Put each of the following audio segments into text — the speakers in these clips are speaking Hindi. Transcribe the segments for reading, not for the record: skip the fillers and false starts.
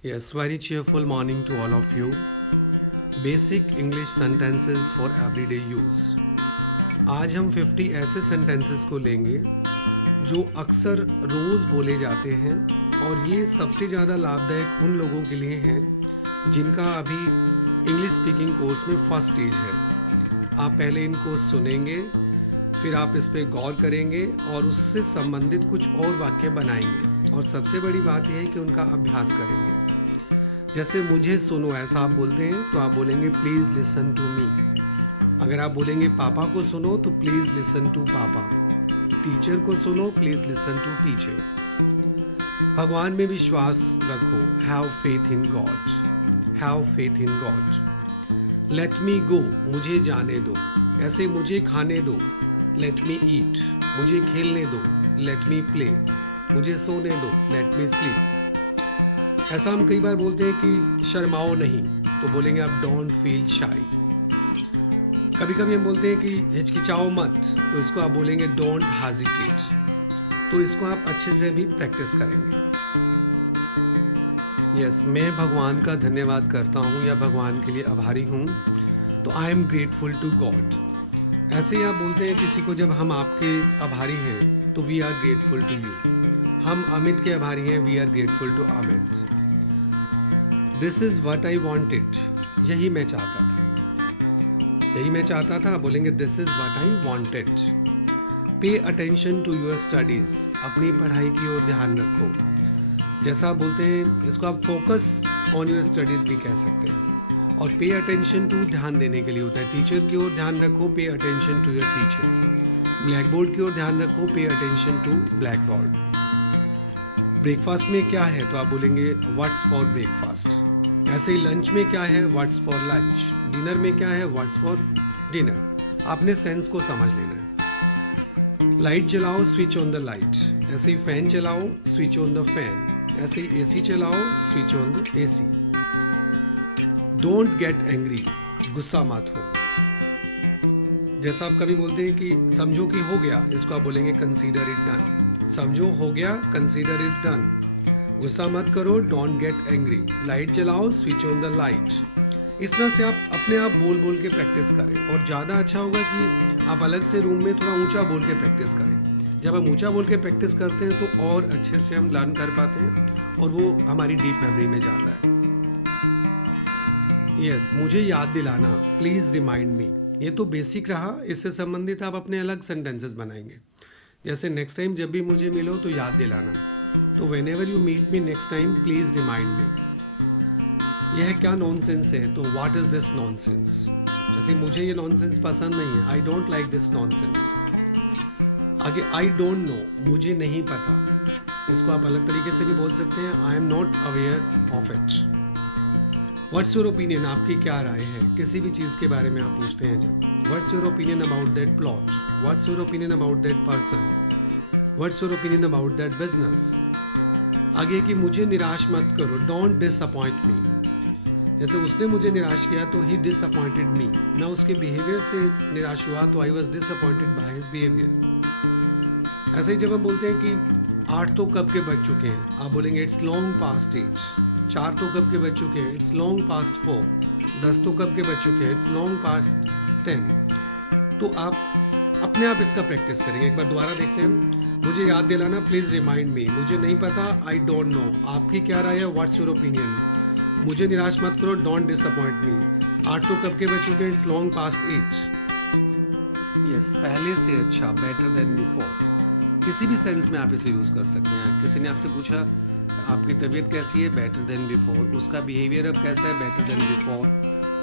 Yes, very cheerful morning to all of you. Basic English sentences for everyday use. आज हम 50 ऐसे sentences को लेंगे जो अक्सर रोज़ बोले जाते हैं और ये सबसे ज़्यादा लाभदायक उन लोगों के लिए हैं जिनका अभी इंग्लिश स्पीकिंग कोर्स में फर्स्ट स्टेज है। आप पहले इनको सुनेंगे, फिर आप इस पर गौर करेंगे और उससे संबंधित कुछ और वाक्य बनाएंगे और सबसे बड़ी बात यह है कि उनका अभ्यास करेंगे। जैसे मुझे सुनो ऐसा आप बोलते हैं तो आप बोलेंगे प्लीज़ लिसन टू मी। अगर आप बोलेंगे पापा को सुनो तो प्लीज़ लिसन टू पापा। टीचर को सुनो, प्लीज़ लिसन टू टीचर। भगवान में विश्वास रखो, have faith in God, have faith in God. Let me go, मुझे जाने दो। ऐसे मुझे खाने दो, लेट मी ईट। मुझे खेलने दो, लेट मी प्ले। मुझे सोने दो, लेट मी स्लीप। ऐसा हम कई बार बोलते हैं कि शर्माओ नहीं, तो बोलेंगे आप डोंट फील शाई। कभी कभी हम बोलते हैं कि हिचकिचाओ मत, तो इसको आप बोलेंगे डोंट हेजिटेट। तो इसको आप अच्छे से भी प्रैक्टिस करेंगे। यस, मैं भगवान का धन्यवाद करता हूँ या भगवान के लिए आभारी हूँ, तो I am grateful to God. ऐसे ही आप बोलते हैं किसी को जब हम आपके आभारी हैं तो we are grateful to you. हम अमित के आभारी हैं, we are grateful to Amit. This is what I wanted, यही मैं चाहता था, यही मैं चाहता था, बोलेंगे this is what I wanted. Pay attention to your studies, अपनी पढ़ाई की ओर ध्यान रखो। जैसा आप बोलते हैं इसको आप फोकस ऑन योर स्टडीज भी कह सकते हैं। और पे अटेंशन टू ध्यान देने के लिए होता है, टीचर की ओर ध्यान रखो, pay attention to your teacher. Blackboard की ओर ध्यान रखो, pay attention to blackboard. Breakfast में क्या है तो आप बोलेंगे व्हाट्स फॉर ब्रेकफास्ट। ऐसे ही लंच में क्या है, व्हाट्स फॉर लंच। डिनर में क्या है, व्हाट्स फॉर डिनर। आपने सेंस को समझ लेना है। लाइट जलाओ, स्विच ऑन द लाइट। ऐसे ही फैन चलाओ, स्विच ऑन द फैन। ऐसे ही एसी चलाओ, switch on the AC. Don't get angry, गुस्सा मत हो। जैसा आप कभी बोलते हैं कि समझो कि हो गया, इसको आप बोलेंगे कंसीडर इट डन। समझो हो गया, कंसीडर इट डन। गुस्सा मत करो, डोंट गेट एंग्री। लाइट जलाओ, स्विच ऑन द लाइट। इस तरह से आप अपने आप बोल बोल के प्रैक्टिस करें और ज़्यादा अच्छा होगा कि आप अलग से रूम में थोड़ा ऊंचा बोल के प्रैक्टिस करें। जब हम ऊंचा बोल के प्रैक्टिस करते हैं तो और अच्छे से हम लर्न कर पाते हैं और वो हमारी डीप मेमोरी में जाता है। यस, मुझे याद दिलाना, प्लीज़ रिमाइंड मी। ये तो बेसिक रहा, इससे संबंधित आप अपने अलग सेंटेंसेस बनाएंगे। जैसे नेक्स्ट टाइम जब भी मुझे मिलो तो याद दिलाना, तो whenever you meet me next time please remind me. यह क्या नॉनसेंस है, तो व्हाट इज दिस नॉनसेंस। जैसे मुझे ये नॉनसेंस पसंद नहीं है, I don't like this nonsense. आगे आई डोंट नो, मुझे नहीं पता। इसको आप अलग तरीके से भी बोल सकते हैं, I am not aware of it. What's your opinion, आपकी क्या राय है किसी भी चीज़ के बारे में आप पूछते हैं जब। What's your opinion about that plot, what's your opinion about that person, what's your opinion about that business. आगे कि मुझे निराश मत करो, डोंट डिसअपॉइंट मी। जैसे उसने मुझे निराश किया तो ही डिसअपॉइंटेड मी। मैं उसके बिहेवियर से निराश हुआ तो I was disappointed by his behaviour. ऐसे ही जब हम बोलते हैं कि 8 तो कब के बज चुके हैं, आप बोलेंगे इट्स लॉन्ग पास्ट 8। 4 तो कब के बज चुके हैं, इट्स लॉन्ग पास्ट 4। 10 तो कब के बज चुके हैं, इट्स लॉन्ग पास्ट 10। तो आप अपने आप इसका प्रैक्टिस करेंगे। एक बार दोबारा देखते हैं। मुझे याद दिलाना, प्लीज़ रिमाइंड मी। मुझे नहीं पता, आई डोंट नो। आपकी क्या राय है, व्हाट्स योर ओपिनियन। मुझे निराश मत करो, डोंट डिसअपॉइंट मी। 8 तो कब के बज चुके हैं, इट्स लॉन्ग पास्ट 8। यस, पहले से अच्छा, बेटर देन बिफोर। किसी भी सेंस में आप इसे यूज़ कर सकते हैं। किसी ने आपसे पूछा आपकी तबीयत कैसी है, बेटर देन बिफोर। उसका बिहेवियर अब कैसा है, बेटर देन बिफोर।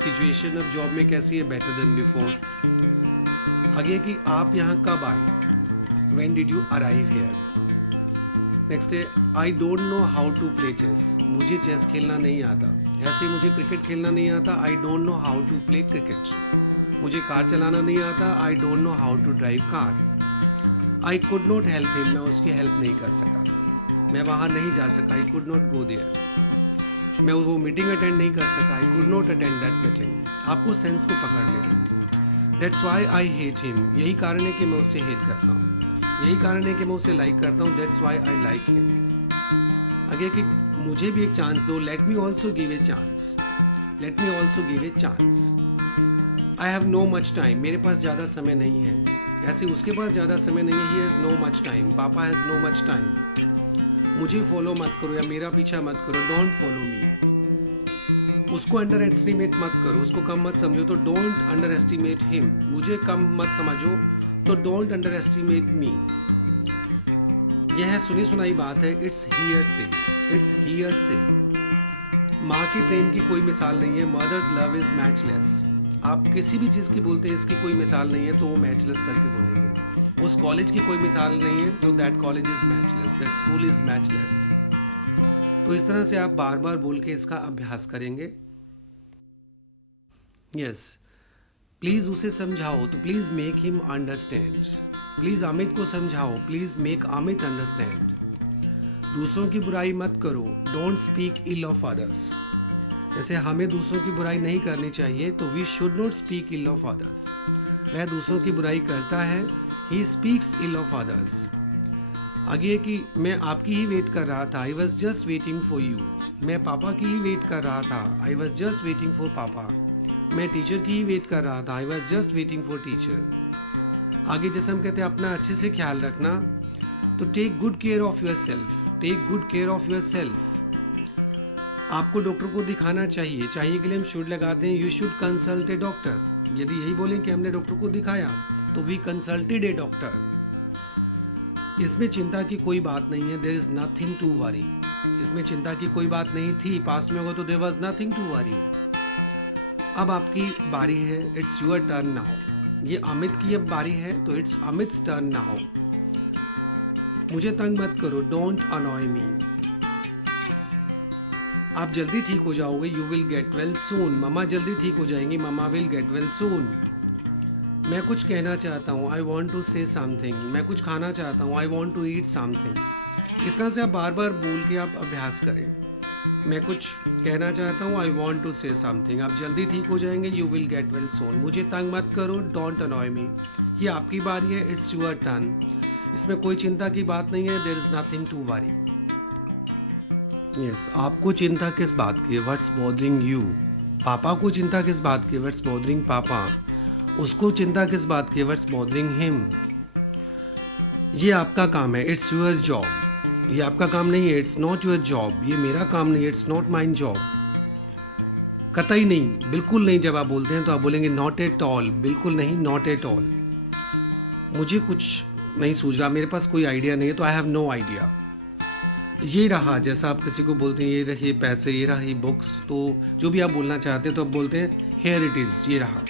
सिचुएशन अब जॉब में कैसी है, बेटर देन बिफोर। आगे कि आप यहाँ कब आए, when did you arrive here. Next है I don't know how to play chess, मुझे चेस खेलना नहीं आता। ऐसे ही मुझे क्रिकेट खेलना नहीं आता, I don't know how to play cricket. मुझे कार चलाना नहीं आता, I don't know how to drive car. I could not help him, मैं उसकी हेल्प नहीं कर सका। मैं वहाँ नहीं जा सका, I could not go there. मैं वो मीटिंग अटेंड नहीं कर सका, I could not attend that meeting. आपको सेंस को पकड़ लेना। That's why I hate him, यही कारण है कि मैं उससे हेट करता हूँ। यही कारण है कि मैं उसे लाइक करता हूँ, that's why I like him. आगे कि मुझे भी एक चांस दो, let me also give a chance, let me also give a chance. I have no much time, मेरे पास ज़्यादा समय नहीं है। ऐसे उसके पास ज़्यादा समय नहीं है, he has no much time, papa has no much time. मुझे फॉलो मत करो या मेरा पीछा मत करो, डोंट फॉलो मी। उसको अंडर एस्टिमेट मत करो, उसको कम मत समझो, तो डोंट अंडर एस्टिमेट हिम। मुझे कम मत समझो, तो डोंट अंडर एस्टिमेट मी। यह है सुनी सुनाई बात है, इट्स हियर से, इट्स हियर से। माँ के प्रेम की कोई मिसाल नहीं है, मदर्स लव इज मैचलेस। आप किसी भी चीज़ की बोलते हैं इसकी कोई मिसाल नहीं है, तो वो मैचलेस करके बोलेंगे। उस कॉलेज की कोई मिसाल नहीं है, जो that college is matchless, that school is matchless. तो इस तरह से आप बार बार बोल के इसका अभ्यास करेंगे। यस, प्लीज़ उसे समझाओ, तो please make him understand. Please Amit को समझाओ, प्लीज़ मेक अमित अंडरस्टैंड। दूसरों की बुराई मत करो, don't speak ill of others. जैसे हमें दूसरों की बुराई नहीं करनी चाहिए, तो we should not speak ill of others. वह दूसरों की बुराई करता है, he speaks ill of others. आगे कि मैं आपकी ही वेट कर रहा था, I was just waiting for you. मैं पापा की ही वेट कर रहा था, I was just waiting for papa. मैं टीचर की ही वेट कर रहा था, I was just waiting for teacher. आगे जैसे हम कहते हैं अपना अच्छे से ख्याल रखना, तो take good care of yourself, take good care of yourself. आपको डॉक्टर को दिखाना चाहिए, चाहिए के लिए हम शुड लगाते हैं, you should consult A doctor. यदि यही बोलें कि हमने डॉक्टर को दिखाया, तो वी कंसल्टेड ए डॉक्टर। इसमें चिंता की कोई बात नहीं है, there is nothing to worry. इसमें चिंता की कोई बात नहीं थी, पास्ट में होगा तो there was nothing to worry. अब आपकी बारी है, इट्स योर टर्न नाउ। ये अमित की अब बारी है, तो इट्स अमित्स टर्न नाउ। मुझे तंग मत करो, डोंट अनॉय मी। आप जल्दी ठीक हो जाओगे, you will get well soon. मम्मा जल्दी ठीक हो जाएंगी, mamma will get well soon. मैं कुछ कहना चाहता हूँ, I want to say something. मैं कुछ खाना चाहता हूँ, I want to eat something. इस तरह से आप बार बार बोल के आप अभ्यास करें। मैं कुछ कहना चाहता हूँ, I want to say something. आप जल्दी ठीक हो जाएंगे, you will get well soon. मुझे तंग मत करो, डोंट अनॉय मी। ये आपकी बारी है, इट्स योर टर्न। इसमें कोई चिंता की बात नहीं है, there is nothing to worry. Yes, आपको चिंता किस बात की है, व्हाट्स बॉदरिंग यू। पापा को चिंता किस बात की है, व्हाट्स बॉदरिंग पापा। उसको चिंता किस बात की है, व्हाट्स बॉदरिंग हिम। ये आपका काम है, इट्स योर जॉब। ये आपका काम नहीं है, इट्स नॉट योर जॉब। ये मेरा काम नहीं है, इट्स नॉट माइन जॉब। कतई नहीं, बिल्कुल नहीं। जब आप बोलते हैं तो आप बोलेंगे नॉट एट ऑल, बिल्कुल नहीं, नॉट एट ऑल। मुझे कुछ नहीं सूझ रहा, मेरे पास कोई आइडिया नहीं है, तो आई हैव नो आइडिया। ये रहा, जैसा आप किसी को बोलते हैं, ये रही पैसे, ये रही बुक्स, तो जो भी आप बोलना चाहते हैं तो आप बोलते हैं हेयर इट इज़, ये रहा।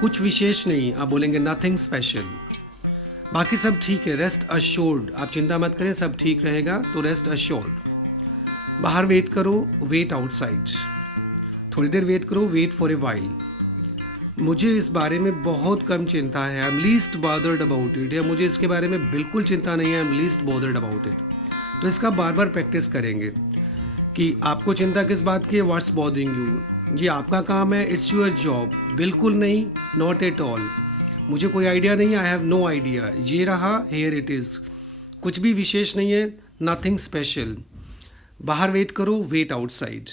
कुछ विशेष नहीं, आप बोलेंगे नथिंग स्पेशल। बाकी सब ठीक है, रेस्ट अश्योर्ड। आप चिंता मत करें, सब ठीक रहेगा, तो रेस्ट अश्योर्ड। बाहर वेट करो, वेट आउटसाइड। थोड़ी देर वेट करो, वेट फॉर ए वाइल। मुझे इस बारे में बहुत कम चिंता है, I am least bothered about it. या मुझे इसके बारे में बिल्कुल चिंता नहीं है, I am least bothered about it. तो इसका बार बार प्रैक्टिस करेंगे कि आपको चिंता किस बात की है, व्हाट्स बॉदरिंग यू। ये आपका काम है, इट्स योर जॉब। बिल्कुल नहीं, नॉट एट ऑल। मुझे कोई आइडिया नहीं है, आई हैव नो आइडिया। ये रहा, हेयर इट इज़। कुछ भी विशेष नहीं है, नथिंग स्पेशल। बाहर वेट करो, वेट आउटसाइड।